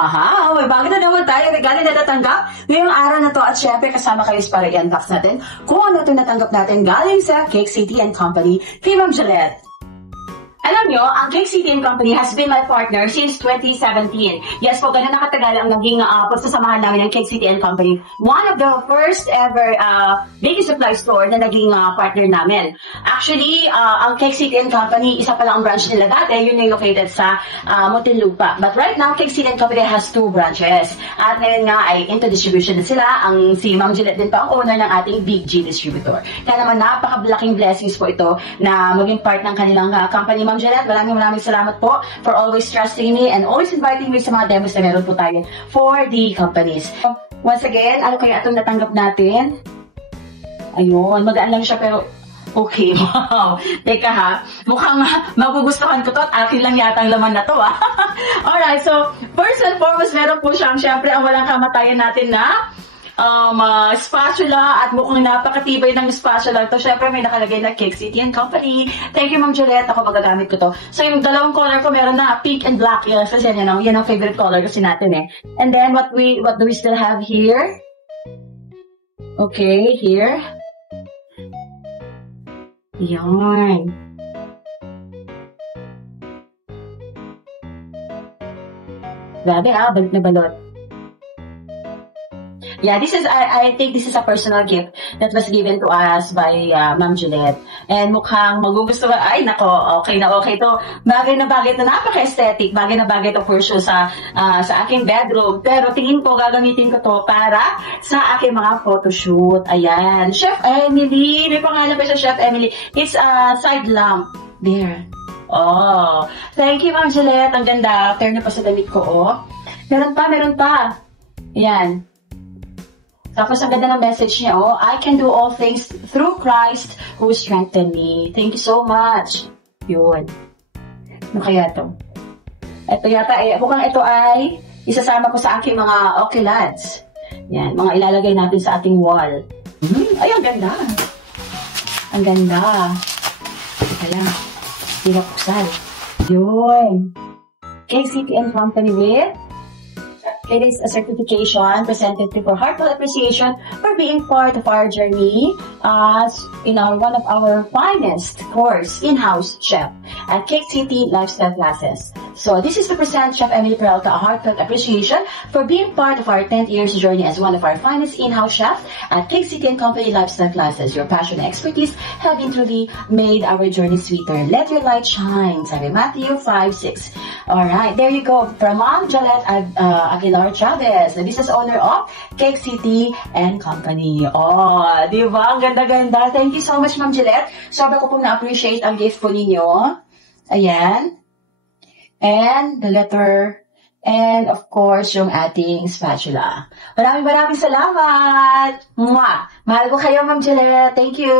Aha, may bago na naman tayo regalo na natanggap ngayong araw na to at syempre kasama kayo para i-unbox natin kung ano ito natanggap natin galing sa Cake City and Company kay Ma'am Gillette. Alam nyo, ang Cake City and Company has been my partner since 2017. Yes po, ganun nakatagal ang naging pagsasamahan namin ng Cake City and Company. One of the first ever baby supply store na naging partner namin. Actually, ang Cake City and Company, isa pa lang ang branch nila dati, yun yung located sa Muntinlupa. But right now, Cake City and Company has 2 branches. At ngayon nga ay into distribution na sila. Si Ma'am Gillette din pa ang owner ng ating Big G distributor. Kaya naman napakablaking blessings po ito na maging part ng kanilang company. Ma'am Gillette, maraming salamat po for always trusting me and always inviting me sa mga demos na meron po tayo for the companies. Once again, ano kaya itong natanggap natin? Ayun, magaan lang siya pero okay, wow. Teka ha, mukhang magugustuhan ko to at akin lang yata ang laman na to ha. Alright, so first and foremost, meron po siyang syempre ang walang kamatayan natin na spatula at mukhang napakatibay ng spatula ito. Syempre may nakalagay na Cake City and Company. Thank you Ma'am Gillette, ako magagamit ko to. So yung dalawang color ko meron na pink and black. Yes, kasi yan ang favorite color kasi natin eh. And then what do we still have here? Okay, here. Yan. Grabe balik na balot. Yeah, this is, I think this is a personal gift that was given to us by Ma'am Gillette. And mukhang magugustuhan, ay nako, okay na okay to. Bagay na bagay to, napaka-aesthetic, bagay na bagay to for sure sa aking bedroom. Pero tingin ko, gagamitin ko to para sa aking mga photoshoot. Ayan, Chef Emily, may pangalan pa siya, Chef Emily. It's a side lamp. There. Oh, thank you Ma'am Gillette, ang ganda. Turn na pa sa damit ko, oh. Meron pa. Ayan. Tapos ang ganda ng message niya, oh, I can do all things through Christ who strengthened me. Thank you so much. Yun. Ano kaya to? Ito yata, mukhang ito ay isasama ko sa aking mga oculats. Yan, mga ilalagay natin sa ating wall. Ay, ang ganda. Ang ganda. Kaya, hindi na buksan. Yun. Cake City and Company with it is a certification presented to for heartfelt appreciation for being part of our journey as one of our finest course in-house chef at Cake City Lifestyle Classes. So this is to present Chef Emily Peralta a heartfelt appreciation for being part of our 10th year's journey as one of our finest in-house chefs at Cake City and Company Lifestyle Classes. Your passion and expertise have been truly made our journey sweeter. Let your light shine. Sabi Matthew 5:6. Alright, there you go. From Ma'am Gillette Aguilar Chavez, the business owner of Cake City and Company. Oh, di ba? Ang ganda-ganda. Thank you so much, Ma'am Gillette. Sobra ko pong na-appreciate ang gift po ninyo. Ayan. And the letter. And of course, yung ating spatula. Maraming salamat. Mwah! Mahal ko kayo, Ma'am Gillette. Thank you.